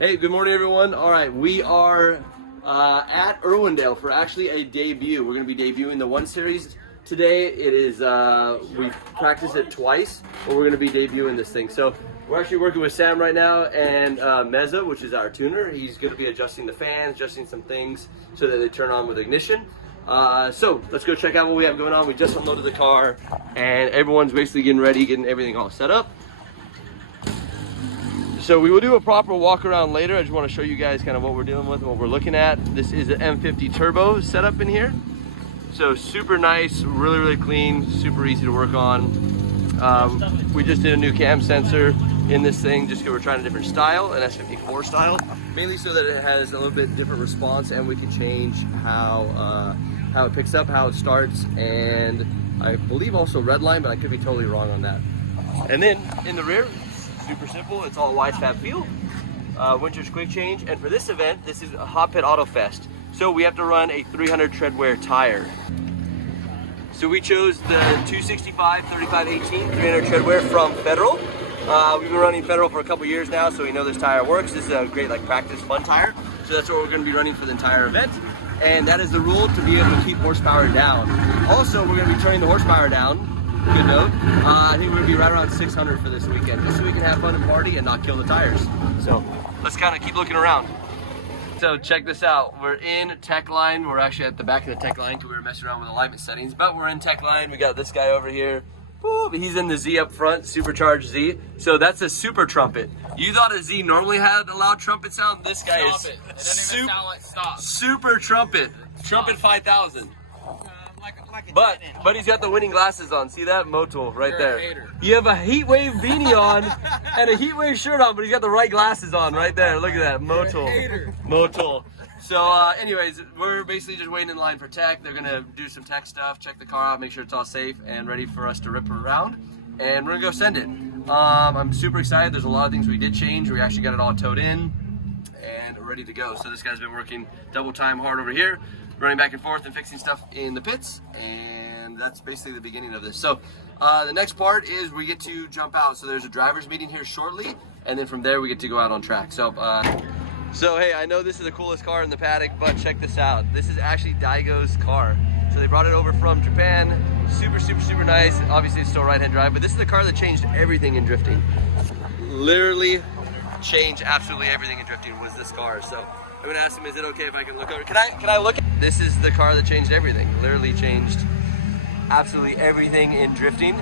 Hey, good morning everyone. All right, we are at Irwindale for actually a debut. We're going to be debuting the 1 Series today. It is, we've practiced it twice, but we're going to be debuting this thing. So we're actually working with Sam right now and Meza, which is our tuner. He's going to be adjusting the fans, adjusting some things so that they turn on with ignition. So let's go check out what we have going on. We just unloaded the car and everyone's basically getting ready, getting everything all set up. So we will do a proper walk around later. I just want to show you guys kind of what we're dealing with and what we're looking at. This is an M50 turbo setup in here. So super nice, really clean, super easy to work on. We just did a new cam sensor in this thing just because we're trying a different style, an S54 style, mainly so that it has a little bit different response and we can change how it picks up, how it starts, and I believe also redline, but I could be totally wrong on that. And then in the rear, super simple, it's all wide fab feel, winter's quick change, and for this event, this is a Hotpit autofest. So we have to run a 300 tread wear tire. So we chose the 265 3518 300 tread wear from Federal. We've been running Federal for a couple years now, so we know this tire works. This is a great like practice fun tire. So that's what we're going to be running for the entire event. And that is the rule to be able to keep horsepower down. Also, we're going to be turning the horsepower down. Good note. I think we're going to be right around 600 for this weekend, just so we can have fun and party and not kill the tires. So let's kind of keep looking around. So check this out. We're in tech line. We're actually at the back of the tech line because we were messing around with alignment settings, but we're in tech line. We got this guy over here. Woo, he's in the Z up front, supercharged Z. So that's a super trumpet. You thought a Z normally had a loud trumpet sound? This guy is It doesn't even sound like stop. super trumpet. Trumpet 5000. Like But he's got the winning glasses on. See that? Motul right You're there. a hater. You have a heat wave beanie on and a heat wave shirt on, but he's got the right glasses on right there. Look at that. Motul. hater. Motul. So anyways, we're basically just waiting in line for tech. They're gonna do some tech stuff, check the car out, make sure it's all safe and ready for us to rip it around. And we're gonna go send it. I'm super excited. There's a lot of things we did change. We actually got it all towed in and ready to go. So this guy's been working double time hard over here, running back and forth and fixing stuff in the pits, and that's basically the beginning of this. So the next part is we get to jump out. So there's a driver's meeting here shortly, and then from there we get to go out on track. So hey, I know this is the coolest car in the paddock, but check this out. This is actually Daigo's car. So they brought it over from Japan. Super nice. Obviously it's still right-hand drive, but this is the car that changed everything in drifting. Literally changed absolutely everything in drifting was this car. So I'm gonna ask him, is it okay if I can look over? Can I look at? This is the car that changed everything. Literally changed absolutely everything in drifting.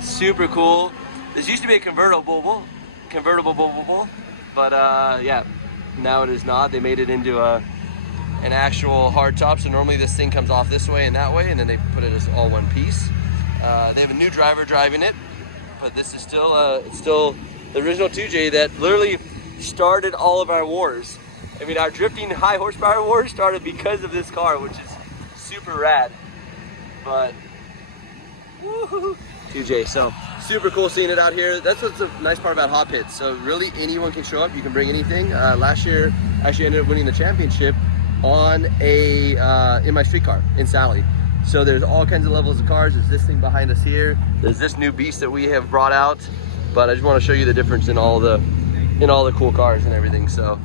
Super cool. This used to be a convertible, but yeah, now it is not. They made it into an actual hard top. So normally this thing comes off this way and that way, and then they put it as all one piece. They have a new driver driving it, but this is still it's still the original 2J that literally started all of our wars. I mean, our drifting high horsepower war started because of this car, which is super rad. But woohoo, 2J. So super cool seeing it out here. That's what's the nice part about Hotpit. So really anyone can show up. You can bring anything. Last year, actually ended up winning the championship on a in my streetcar in Sally. So there's all kinds of levels of cars. There's this thing behind us here. There's this new beast that we have brought out. But I just want to show you the difference in all the cool cars and everything. So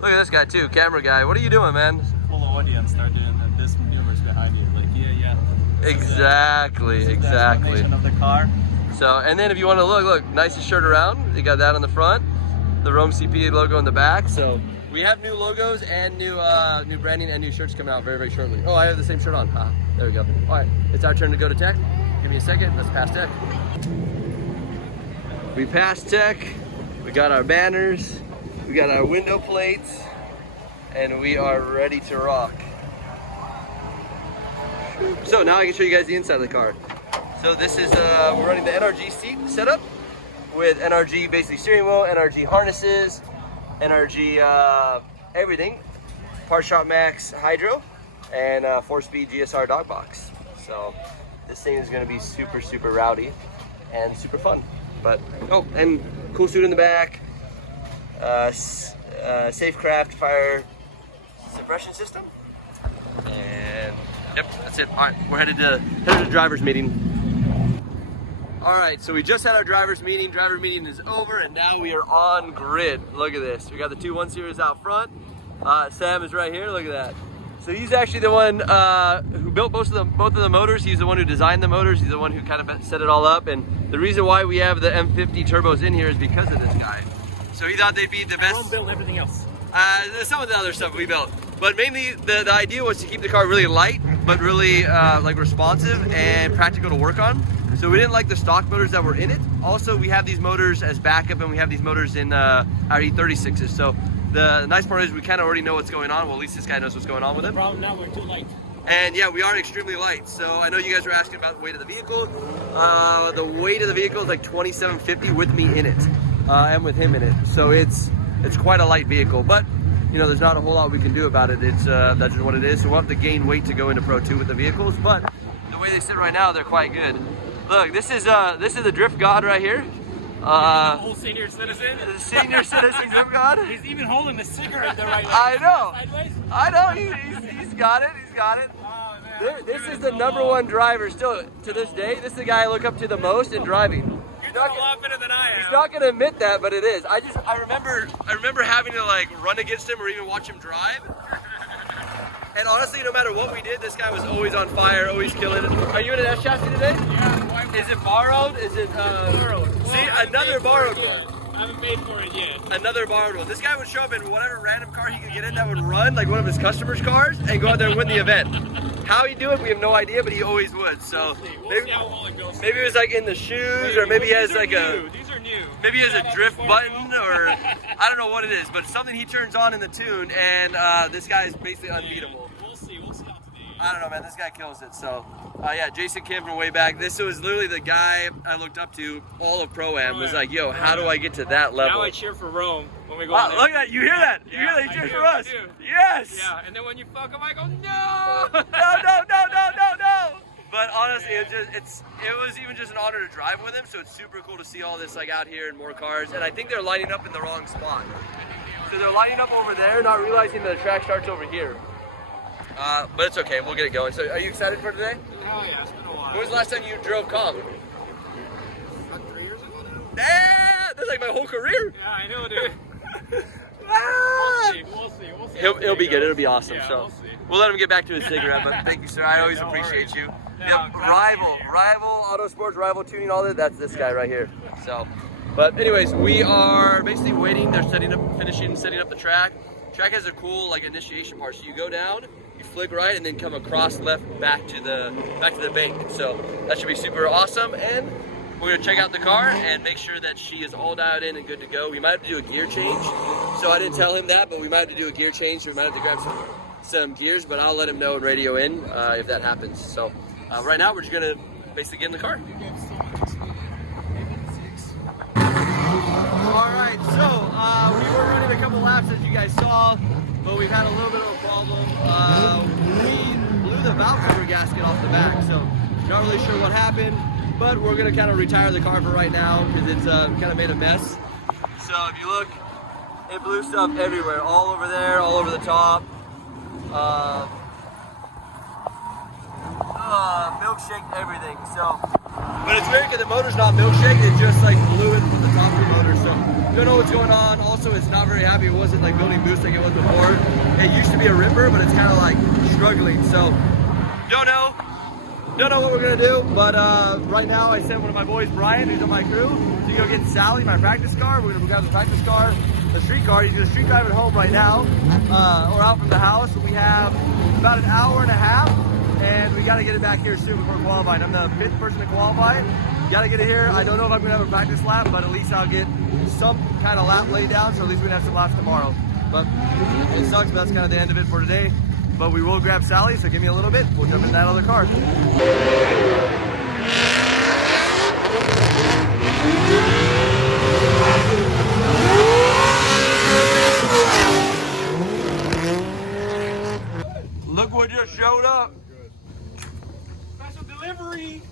look at this guy too, camera guy. What are you doing, man? Full audience start doing this universe behind you. Like, yeah. Exactly. Of the car. So, and then if you want to look, nicest shirt around. You got that on the front, the Rome CP logo on the back. So we have new logos and new branding and new shirts coming out very shortly. Oh, I have the same shirt on. There we go. All right, it's our turn to go to tech. Give me a second. Let's pass tech. We passed tech. We got our banners. We got our window plates, and we are ready to rock. So now I can show you guys the inside of the car. So this is, we're running the NRG seat setup with NRG basically steering wheel, NRG harnesses, NRG everything, Part Shop Max Hydro, and 4-speed GSR dog box. So this thing is gonna be super rowdy and super fun. But, oh, and cool suit in the back. Safecraft fire suppression system, and yep, that's it. All right, we're headed to driver's meeting. All right, so we just had our driver's meeting. Driver meeting is over, and now we are on grid. Look at this. We got the 2 1-series out front. Sam is right here. Look at that. So he's actually the one who built both of the motors. He's the one who designed the motors. He's the one who kind of set it all up. And the reason why we have the M50 turbos in here is because of this guy. So he thought they'd be the best. We'll build everything else. Some of the other stuff we built, but mainly the idea was to keep the car really light, but really like responsive and practical to work on. So we didn't like the stock motors that were in it. Also, we have these motors as backup, and we have these motors in our E36s. So the nice part is we kind of already know what's going on. Well, at least this guy knows what's going on with it. Problem now, we're too light. And yeah, we are extremely light. So I know you guys were asking about the weight of the vehicle. The weight of the vehicle is like 2750 with me in it, and with him in it. So it's quite a light vehicle, but you know, there's not a whole lot we can do about it. It's that's just what it is. So we'll have to gain weight to go into Pro 2 with the vehicles, but the way they sit right now, they're quite good. Look, this is the drift god right here. Old senior citizen. The senior citizen drift god. He's even holding the cigarette the right way. I know. Sideways. I know. He's got it. He's got it. Oh, man. This is the #1 driver still to this day. This is the guy I look up to the most in driving. You're doing a lot better than I am. He's not gonna admit that, but it is. I remember having to like run against him or even watch him drive. And honestly, no matter what we did, this guy was always on fire, always killing it. Are you in an S chassis today? Yeah. Is it borrowed? Is it Borrowed. See, another borrowed one. I haven't paid for it yet. Another borrowed one. This guy would show up in whatever random car he could get in that would run, like one of his customers' cars, and go out there and win the event. How he do it, we have no idea, but he always would. So We'll see how well it goes. maybe it was like in the shoes, or maybe he has like These are new. maybe he has a drift button, or I don't know what it is, but something he turns on in the tune, and this guy is basically unbeatable. We'll see how today is. I don't know, man. This guy kills it. So, yeah, Jason Kim from way back. This was literally the guy I looked up to all of Pro-Am. Was like, yo, how do I get to that level? Now I cheer for Rome when we go Wow, out there. look at that. You hear that? You Yeah, hear that? He I cheers do, for us. I do. Yes. Yeah, and then when you fuck him, I go, no! No. But honestly, it was even just an honor to drive with him. So it's super cool to see all this like out here and more cars. And I think they're lining up in the wrong spot. So they're lining up over there, not realizing the track starts over here. But it's okay. We'll get it going. So are you excited for today? Hell yeah, it's been a while. When was the last time you drove Kong? Like 3 years ago now? Damn, that's like my whole career. Yeah, I know, dude. Ah! We'll see. It'll be good. It'll be awesome. Yeah, so we'll see. we'll let him get back to his cigarette. But thank you, sir. I always no appreciate worries. you. Yeah, Yep, glad to be here. rival Autosports, rival tuning, all that. That's this guy right here. So, but anyways, we are basically waiting. They're setting up the track. Track has a cool like initiation part. So you go down, you flick right, and then come across left back to the bank. So that should be super awesome. And we're gonna check out the car and make sure that she is all dialed in and good to go. We might have to do a gear change. So I didn't tell him that, but we might have to do a gear change. So we might have to grab some gears, but I'll let him know and radio in if that happens. So right now we're just gonna basically get in the car. All right, so we were running a couple laps as you guys saw, but we've had a little bit of a problem. We blew the valve cover gasket off the back, so not really sure what happened, but we're gonna kind of retire the car for right now because it's kind of made a mess. So if you look, it blew stuff everywhere, all over there, all over the top. Milkshake everything. So, but it's weird because the motor's not milkshake. It just like blew it from the top of the motor. So don't know what's going on. Also, it's not very happy. It wasn't like building boost like it was before. It used to be a ripper, but it's kind of like struggling. So don't know what we're gonna do. But right now, I sent one of my boys, Brian, who's on my crew, to go get Sally, my practice car. We're gonna grab the practice car, the street car. He's gonna street drive it home right now, or out from the house. We have about an hour and a half. And we got to get it back here soon before qualifying. I'm the 5th person to qualify. Got to get it here. I don't know if I'm going to have a practice lap, but at least I'll get some kind of lap laid down, so at least we can have some laps tomorrow. But it sucks, but that's kind of the end of it for today. But we will grab Sally, so give me a little bit. We'll jump in that other car. Look what just showed up. Special delivery.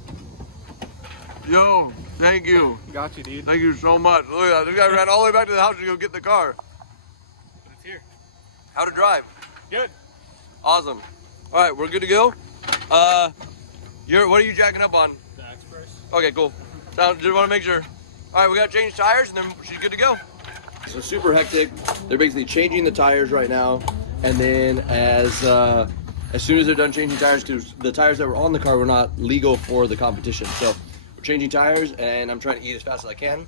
Yo, thank you. Got you, dude. Thank you so much. Look at that. This guy ran all the way back to the house to go get the car. But it's here. How to drive? Good. Awesome. All right, we're good to go. What are you jacking up on? The Express. Okay, cool. Just want to make sure. All right, we got to change tires, and then she's good to go. So super hectic. They're basically changing the tires right now, and then as soon as they're done changing tires, because the tires that were on the car were not legal for the competition, so we're changing tires, and I'm trying to eat as fast as I can,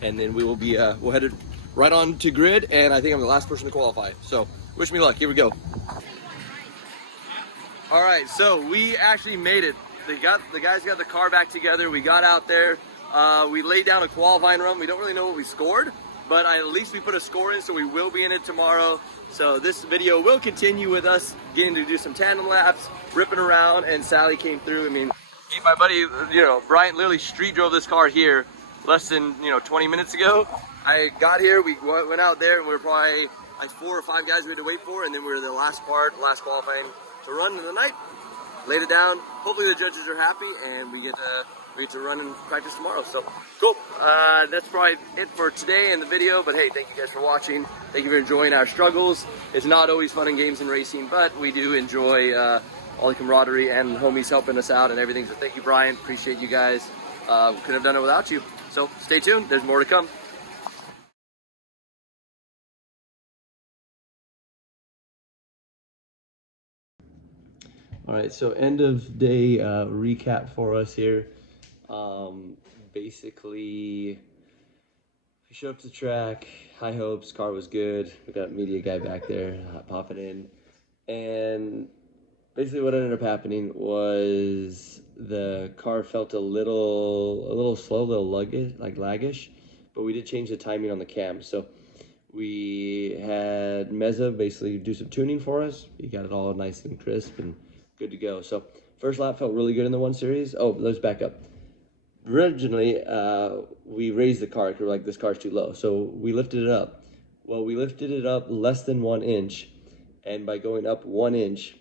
and then we will be we'll head right on to grid, and I think I'm the last person to qualify. So wish me luck. Here we go. All right, so we actually made it. The guys got the car back together. We got out there. We laid down a qualifying run. We don't really know what we scored, but at least we put a score in, so we will be in it tomorrow. So this video will continue with us getting to do some tandem laps, ripping around, and Sally came through. I mean, my buddy, Brian literally street drove this car here less than 20 minutes ago. I got here, we went out there, and we were probably like 4 or 5 guys we had to wait for, and then we were the last qualifying to run in the night. Laid it down. Hopefully the judges are happy, and we get to run and practice tomorrow. So cool. That's probably it for today in the video. But hey, thank you guys for watching. Thank you for enjoying our struggles. It's not always fun in games and racing, but we do enjoy all the camaraderie and homies helping us out and everything. So thank you, Brian. Appreciate you guys. Couldn't have done it without you. So stay tuned. There's more to come. All right, so end of day recap for us here. Basically, we showed up to the track, high hopes, car was good. We got media guy back there popping in. And basically what ended up happening was the car felt a little slow, a little laggish, but we did change the timing on the cam. So we had Meza basically do some tuning for us. He got it all nice and crisp and good to go. So first lap felt really good in the 1 Series. Oh, let's back up. Originally, we raised the car because we're like, this car's too low. So we lifted it up. Well, we lifted it up less than 1 inch. And by going up 1 inch,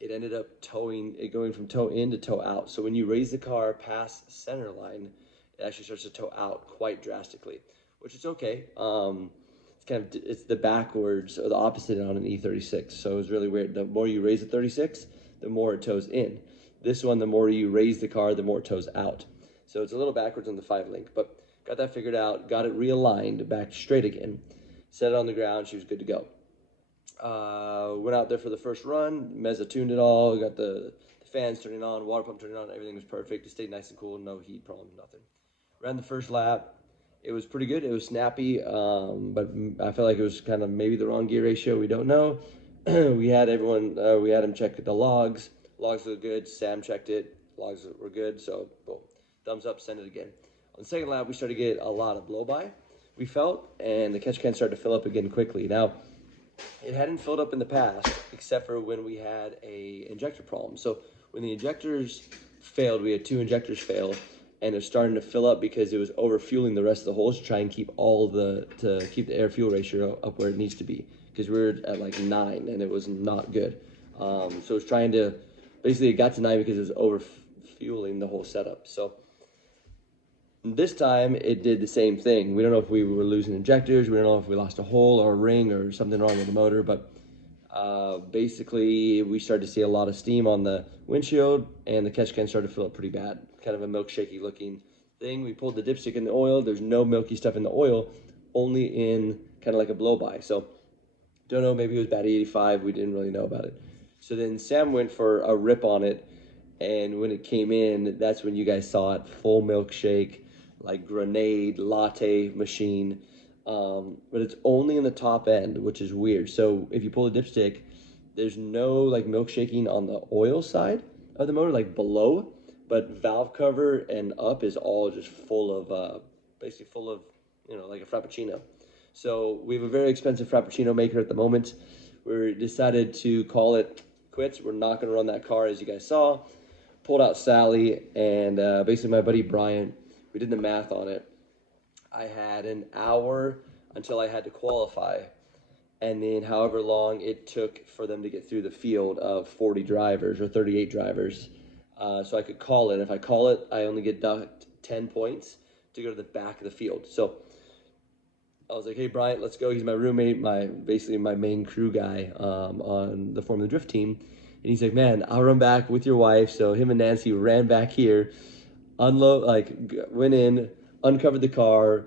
it ended up going from toe in to toe out. So when you raise the car past center line, it actually starts to toe out quite drastically, which is okay. It's the backwards or the opposite on an E36. So it was really weird. The more you raise the 36, the more it toes in. This one, the more you raise the car, the more it toes out. So it's a little backwards on the 5-link, but got that figured out, got it realigned back straight again, set it on the ground, she was good to go. Went out there for the first run, Meza tuned it all, got the fans turning on, water pump turning on, everything was perfect. It stayed nice and cool, no heat problem, nothing. Ran the first lap. It was pretty good. It was snappy, but I felt like it was kind of maybe the wrong gear ratio. We don't know. We had him check the logs. Logs looked good. Sam checked it. Logs were good. So, boom. Thumbs up, send it again. On the second lap, we started to get a lot of blow-by, we felt, and the catch can started to fill up again quickly. Now, it hadn't filled up in the past, except for when we had a injector problem. So, when the injectors failed, we had 2 injectors fail, and it's starting to fill up because it was overfueling the rest of the holes to try and keep keep the air fuel ratio up where it needs to be, because we were at like 9 and it was not good. So it's trying to, basically it got to 9 because it was overfueling the whole setup. So this time it did the same thing. We don't know if we were losing injectors, we don't know if we lost a hole or a ring or something wrong with the motor, but basically we started to see a lot of steam on the windshield, and the catch can started to fill up pretty bad. Kind of a milkshakey looking thing. We pulled the dipstick in the oil. There's no milky stuff in the oil, only in kind of like a blow-by. So don't know, maybe it was bad 85. We didn't really know about it. So then Sam went for a rip on it, and when it came in, that's when you guys saw it. Full milkshake, like grenade latte machine. But it's only in the top end, which is weird. So if you pull the dipstick, there's no like milkshaking on the oil side of the motor, like below, but valve cover and up is all just full of, basically full of, like a Frappuccino. So we have a very expensive Frappuccino maker at the moment. We decided to call it quits. We're not going to run that car, as you guys saw. Pulled out Sally, and basically my buddy Brian, we did the math on it. I had an hour until I had to qualify, and then however long it took for them to get through the field of 40 drivers or 38 drivers. So I could call it. If I call it, I only get docked 10 points to go to the back of the field. So I was like, hey, Bryant, let's go. He's my roommate, basically my main crew guy on the Formula Drift team. And he's like, man, I'll run back with your wife. So him and Nancy ran back here. went in, uncovered the car,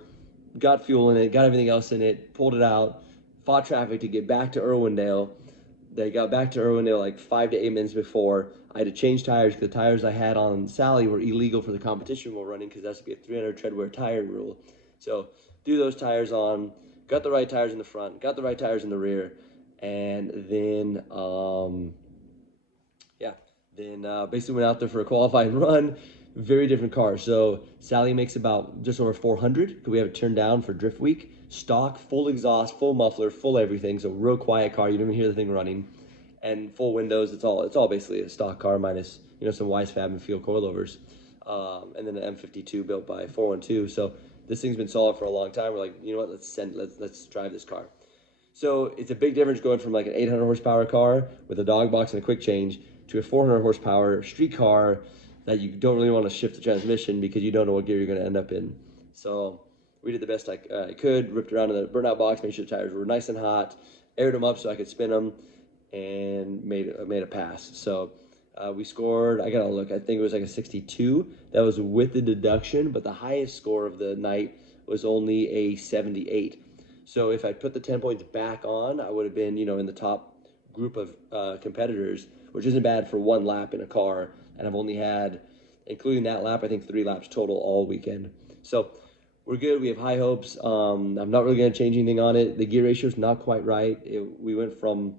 got fuel in it, got everything else in it, pulled it out, fought traffic to get back to Irwindale. They got back to Irwindale like 5 to 8 minutes before. I had to change tires because the tires I had on Sally were illegal for the competition we're running because that's to be a 300 treadwear tire rule. So threw those tires on, got the right tires in the front, got the right tires in the rear, and then basically went out there for a qualifying run. Very different car. So Sally makes about just over 400 because we have it turned down for drift week. Stock, full exhaust, full muffler, full everything. So real quiet car. You don't even hear the thing running, and full windows. It's all basically a stock car minus some Wisefab and fuel coilovers, and then an M52 built by 412. So this thing's been solid for a long time. We're like, you know what? Let's drive this car. So it's a big difference going from like an 800 horsepower car with a dog box and a quick change to a 400 horsepower street car that you don't really want to shift the transmission because you don't know what gear you're going to end up in. So we did the best I could, ripped around in the burnout box, made sure the tires were nice and hot, aired them up so I could spin them, and made a pass. So we scored, I gotta look, I think it was like a 62. That was with the deduction, but the highest score of the night was only a 78. So if I put the 10 points back on, I would have been, in the top group of competitors, which isn't bad for one lap in a car. And I've only had, including that lap, I think 3 laps total all weekend. So we're good. We have high hopes. I'm not really going to change anything on it. The gear ratio is not quite right. We went from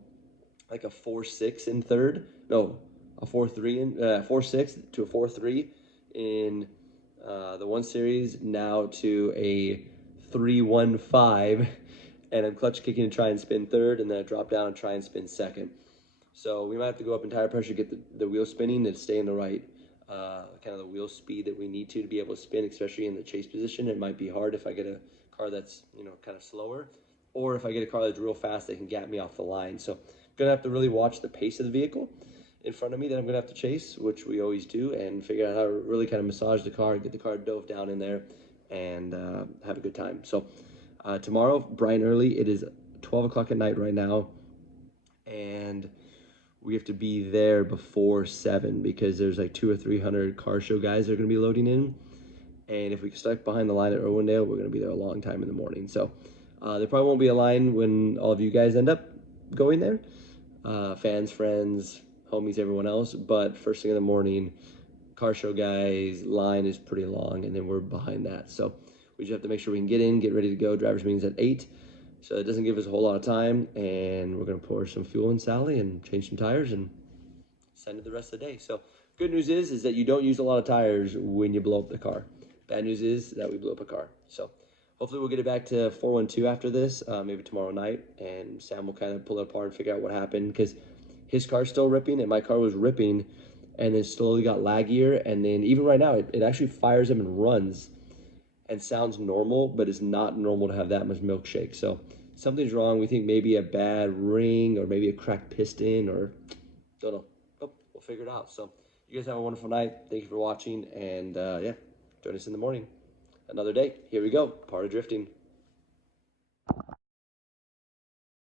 like a 4.6 in third. No, a 4.3 in 4.6 to a 4.3 in the 1 series, now to a 3.15, and I'm clutch kicking to try and spin third, and then I drop down and try and spin second. So we might have to go up in tire pressure, get the wheel spinning, and stay in the right kind of the wheel speed that we need to be able to spin, especially in the chase position. It might be hard if I get a car that's kind of slower, or if I get a car that's real fast that can gap me off the line. So I'm gonna have to really watch the pace of the vehicle in front of me that I'm gonna have to chase, which we always do, and figure out how to really kind of massage the car, get the car dove down in there, and have a good time. So tomorrow, bright and early, it is 12 o'clock at night right now, and we have to be there before 7 because there's like 200 or 300 car show guys that are going to be loading in. And if we get stuck behind the line at Irwindale, we're going to be there a long time in the morning. So there probably won't be a line when all of you guys end up going there. Fans, friends, homies, everyone else. But first thing in the morning, car show guys, line is pretty long, and then we're behind that. So we just have to make sure we can get in, get ready to go. Driver's meeting's at 8. So it doesn't give us a whole lot of time, and we're going to pour some fuel in Sally and change some tires and send it the rest of the day. So good news is that you don't use a lot of tires when you blow up the car. Bad news is that we blew up a car. So hopefully we'll get it back to 412 after this, maybe tomorrow night, and Sam will kind of pull it apart and figure out what happened because his car's still ripping and my car was ripping, and then slowly got laggier, and then even right now it actually fires up and runs and sounds normal, but it's not normal to have that much milkshake. So something's wrong. We think maybe a bad ring or maybe a cracked piston, or don't know. Oh, we'll figure it out. So you guys have a wonderful night. Thank you for watching, and yeah, join us in the morning. Another day. Here we go. Part of drifting.